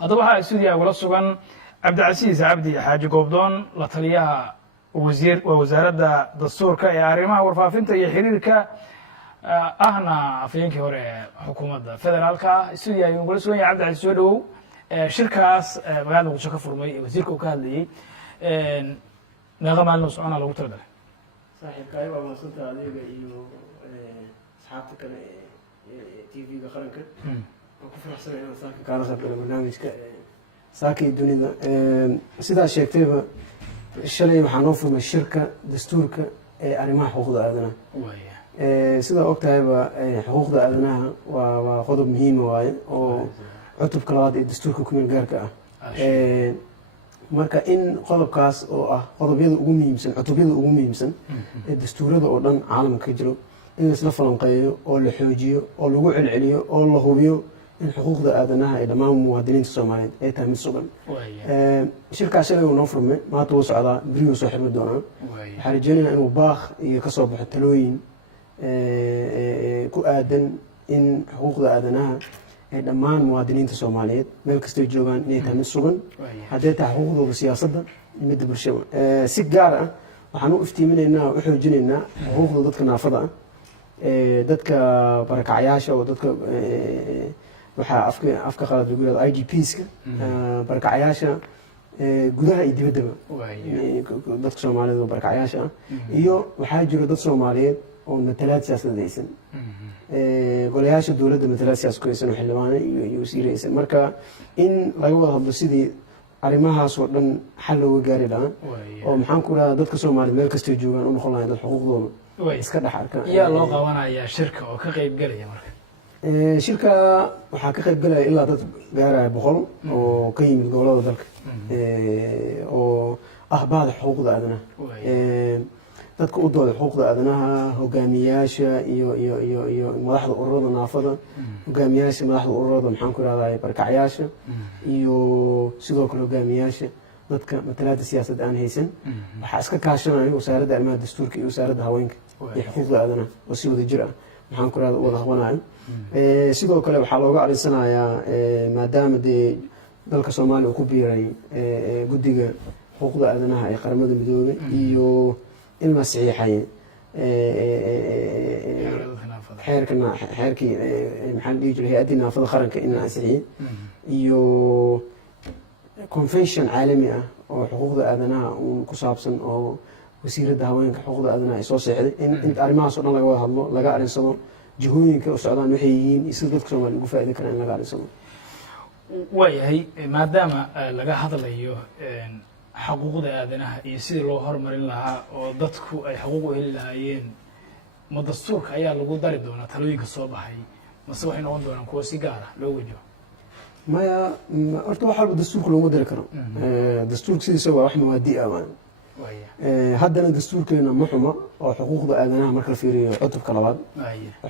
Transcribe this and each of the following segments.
haddaba waxaa stuudiyaha ugula sugan cabdicasiis cabdi xaaji goobdoon la taliyaha wasaaradda dastuurka ee arrimaha warfaafinta iyo xiriirka ahna afhayeenkii hore ee xukuumadda federaalka stuudiyaha ayuu ugula sugan yahay. cabdicasiis soo dhawow. shirkaas magaalada muqdisho ka furmay ee wasiirka uu ka hadlayey meeqa maalin oo soconaa loogu talagalay? saaxiibkaayo waa mahadsantaha adiga iyo asxaabta kale ee tv-ga qaranka. waan ku faraxsanahay inaan saaka kaala qaybgalo barnaamijka saakii dunida. sidaas sheegtayba shalay waxaa noo furmay shirka dastuurka ee arrimaha xuquuqda aadanaha. sidaa og tahayba xuquuqda aadanaha waa qodob muhiima waaye oo cutubka labaad ee dastuurka ku meel gaarka ah. marka in qodobkaas oo ah qodobyada ugu muhiimsan cutubyada ugu muhiimsan ee dastuurada oo dhan caalamka ka jiro in laisla falanqeeyo oo la xoojiyo oo lagu celceliyo oo la hubiyo in xuquuqda aadanaha ee dhammaan muwaadiniinta soomaaliyeed ay tahay mid sugan. shirkaas shalay uu noo furmay maanta wuu socdaa beriyuu soo xirmi doonaa. waxaan rajeynayaa inuu baaq iyo kasoo baxo talooyin ku aadan in xuquuqda aadanaha ee dhammaan muwaadiniinta soomaaliyeed meel kastay joogaan inay tahay mid sugan, hadday tahay xuquuqdooda siyaasadda midda bulshada. si gaar ah waxaan u iftiiminaynaa u xoojinaynaa xuquuqda dadka naafada ah, dadka barakacyaasha oo dadka waxaa afka qalad lagu yihahdo IDPska, barakacyaasha gudaha iyo dibaddaba dadka soomaaliyeed oo barakacyaasha ah, iyo waxaa jiro dad soomaaliyeed oo matalaad siyaasadeed haysan, golayaasha dowladda matalaad siyaasad ku haysan oo xildhibaane iyo wasiire haysan. marka in laga wada hadlo sidii arrimahaas oo dhan xal looga gaari lahaa oo maxaan ku rahaa dadka soomaaliyeed meel kastay joogaan u noqon lahayn dad xuquuqdooda iska dhex arka. yaa loo qabanayaa shirka oo ka qayb galaya marka? shirka waxaa ka qayb galaya ilaa dad gaaraya 100 oo ka yimid gobolada dalka oo ah bahda xuquuqda aadanaha, dadka u dooda xuquuqda aadanaha, hogaamiyaasha iyo madaxda ururada naafada, hogaamiyaasha madaxda ururada maxaan ku rahdaa barakacyaasha, iyo sidoo kale hogaamiyaasha dadka matalaada siyaasadda aan haysan. waxaa iska kaashanaya wasaaradda arrimaha dastuurka iyo wasaaradda haweenka iyo xuquuqda aadanaha oo si wada jir ah maxaan ku rahdaa wada qabanayo. sidoo kale waxaa looga arinsanayaa maadaama dee dalka soomaaliya uu ku biiray guddiga xuquuqda aadanaha ee qaramada midoobay iyo in la saxiixay xeerkii maxaa la dhihi jiray hay-addii naafada qaranka in la ansixiyey iyo convention caalami ah oo xuquuqda aadanaha uun ku saabsan oo wasiiradda haweenka xuquuqda aadanaha ay soo seexday in arrimahaas oo dhan laga wada hadlo, laga arinsado jihooyinka u socdaan waxay yihiin iyo sida dadka soomaaliya ugu faa'iidi karaan in laga arinsado. waayahay, maadaama laga hadlayo xuquuqda aadanaha iyo sidii loo horumarin lahaa oo dadku ay xuquuq u heli lahaayeen, ma dastuurka ayaa lagu dari doonaa talooyinka soo baxay mase waxay noqon doonaan kuwo si gaar ah loo wajaho? maya, horta wax walba dastuurka looma dari karo. dastuurka sidiisa waa wax mawaadi ah waan haddana dastuurkeena ma xuma oo xuquuqda aadanaha marka la fiiriyo cutubka labaad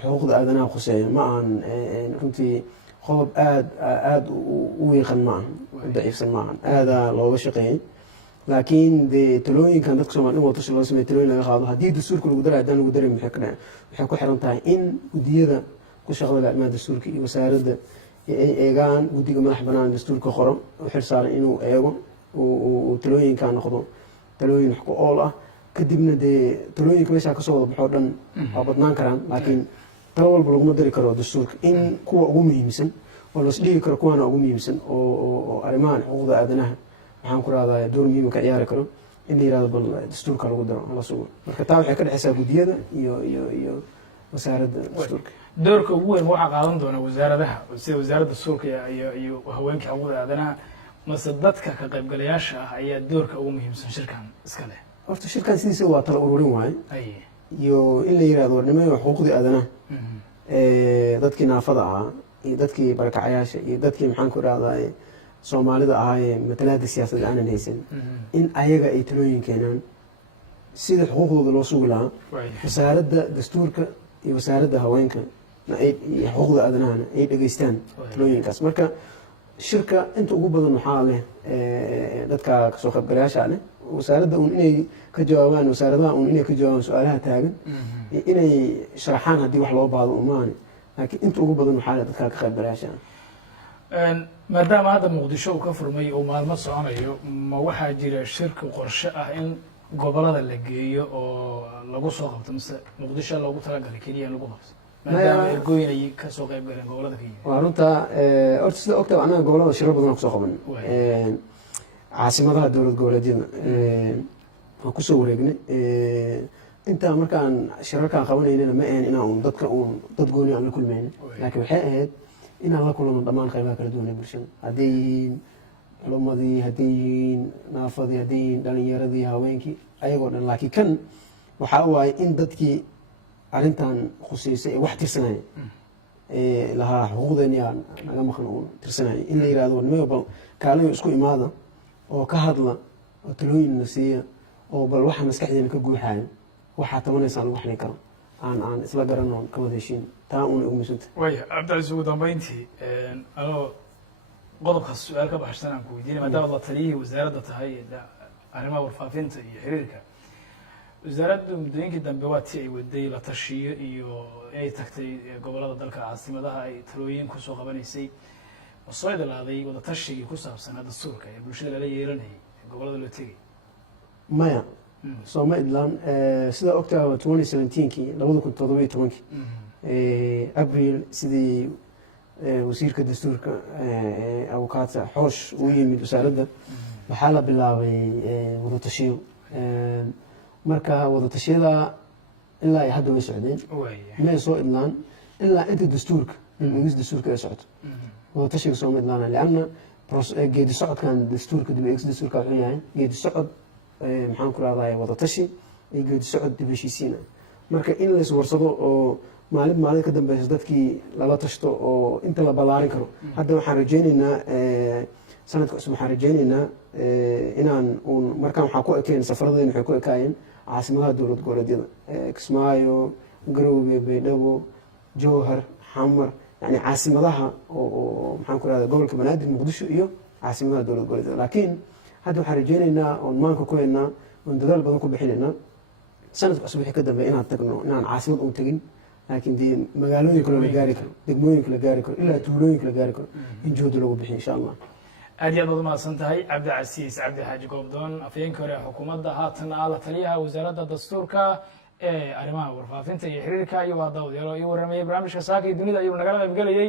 xuquuqda aadanaha khuseeya ma ahan runtii qodob aad u wiiqan ma ahan, u daciifsan ma ahan, aadaa looga shaqeeyey. laakiin dee talooyinkan dadka soomaliya in watashi loo sameeyo talooyin laga qaado haddii dastuurka lagu daray haddaan lagu daray waxay ku xiran tahay in guddiyada ku shaqada arrimaha dastuurka iyo wasaaradda ay eegaan guddiga madax bannaan dastuurka qoran oo xil saaran inuu eego uu talooyinkaa noqdo talooyin wax ku ool ah. kadibna dee talooyinka meeshaa kasoo wada baxoo dhan waa badnaan karaan, laakiin talo walba laguma dari karo dastuurka. in kuwa ugu muhiimsan oo las dhigi karo kuwaana ugu muhiimsan oo arrimahan xuquuqda aadanaha waxaan ku rahdaa door muhiima ka ciyaari karo in la yihahdo bal dastuurka lagu daro la sugo. marka taa waxay ka dhexaysaa guddiyada iyo wasaaradda dastuurka. doorka ugu weyn waxaa qaadan doona wasaaradaha sida wasaaradda dastuurka iyo haweenka xuquuqda aadanaha, mase dadka ka qaybgalayaasha ah ayaa doorka ugu muhiimsan shirkan iska leh? horta shirkan sidiisa waa tala ururin waaye iyo in la yihahdo warnimayo xuquuqdii aadanaha dadkii naafada ahaa iyo dadkii barakacyaasha iyo dadkii maxaan ku rahdaa soomaalida ahaayee matalaada siyaasadda aanan haysan in ayaga ay talooyin keenaan sida xuquuqdooda loo sugi lahaa. wasaaradda dastuurka iyo wasaaradda haweenka iyo xuquuqda aadanahana ay dhegeystaan talooyinkaas. marka shirka inta ugu badan waxaa leh dadka kasoo qaybgalayaasha leh wasaaradda un inay ka jawaabaan, wasaaradaha un inay ka jawaabaan su-aalaha taagan, inay sharaxaan haddii wax loo baado umaani, laakiin inta ugu badan waxaa leh dadka ka qaybgalayaasha. maadaama hadda muqdisho uu ka furmay oo maalmo soconayo ma waxaa jira shirki qorshe ah in gobolada la geeyo oo lagu soo qabto mise muqdisho loogu talagalay keliya lagu qabto maadaama ergooyin ay ka soo qayb galeen gobolada ka yimid waa runta horta sida ogtaa anaga gobolada shirar badan kusoo qaban caasimadaha dowlad goboleedyada waan kusoo wareegnay intaa markaan shirarkaan qabanaynana ma ahayn inaan dadka dad gooni aan la kulmaynin laakiin waxay ahayd inaan la kulano dhammaan qaybaha kala duwan ee bulshada hadday yihiin culumadii hadday yihiin naafadii hadday yihiin dhalinyaradii haweenkii ayagoo dhan laakiin kan waxaa waaye in dadkii arrintan khuseysay ee wax tirsanaya lahaa xuquuqdeeni aa naga maqan uun tirsanaya in la yihahdo nimayo bal kaalayo isku imaada oo ka hadla oo talooyin na siiya oo bal waxa maskaxdeena ka guuxaaya waxaa tabanaysaan lagu xalin karo aan isla garano ka wada heshiin taa uuna ugu muhiimsanta waya cabdicasiis ugu dambeyntii anoo qodobkaas su-aal ka baxsan aan ku weydiinay maadaama la taliyihii wasaaradda tahay arrimaha warfaafinta iyo xiriirka wasaaraddu muddooyinkii dambe waa tii ay waday la tashiyo iyo inay tagtay gobolada dalka caasimadaha ay talooyin kusoo qabanaysay oo soo idilaaday wada tashigii ku saabsanaa dastuurka ee bulshada lala yeelanayay gobolada loo tegay maya sooma idlaan sidaa ogtaha 2017kii 2017 abril sidii wasiirka dastuurka abukaata xoosh uu yimid wasaaradda waxaa la bilaabay wadatashiyo marka wadatashyada ilaa ay hadda way socdeen may soo idlaan ilaa inta dastuurka dib-eegis dastuurka ay socoto wadatashiga sooma idlaana lianna geedi socodkan dastuurka dib-eegis dastuurka wuxuu yahay geedi socod maxaan ku rahdaay wadatashi iyo geedi socod dib heshiisiina marka in la iswarsado oo maalin ka dambeysa dadkii lala tashto oo inta la ballaarin karo hadda waxaan rajaynaynaa sanadka cusub waxaan rajaynaynaa inaan uun markaan waxaa ku ekeen safaradeen waxay ku ekaayeen caasimadaha dowlad goboleedyada kismaayo garoobe baydhabo jowhar xamar yani caasimadaha oo maxaan ku rahdaa gobolka banaadir muqdisho iyo caasimadaha dowlad goboleedyada laakiin hadda waxaan rajaynaynaa oon maanka ku haynaa oon dadaal badan ku bixinaynaa sanadka cusub wixii ka dambeeya inaan tagno inaan caasimad uun tegin laakiin dee magaalooyinka la gaari karo degmooyinka la gaari karo ilaa tuulooyinka la gaari karo in jooda lagu bixiyo insha allah aad iyo aad baad umahadsan tahay cabdicasiis cabdi xaaji goobdoon afhayeenkii hore ee xukuumadda haatan ah la taliyaha wasaaradda dastuurka ee arrimaha warfaafinta iyo xiriirka iyo waa daawadayaal oo ii warramayay barnaamijka saaka iyo dunida ayuu nagala qaybgelayay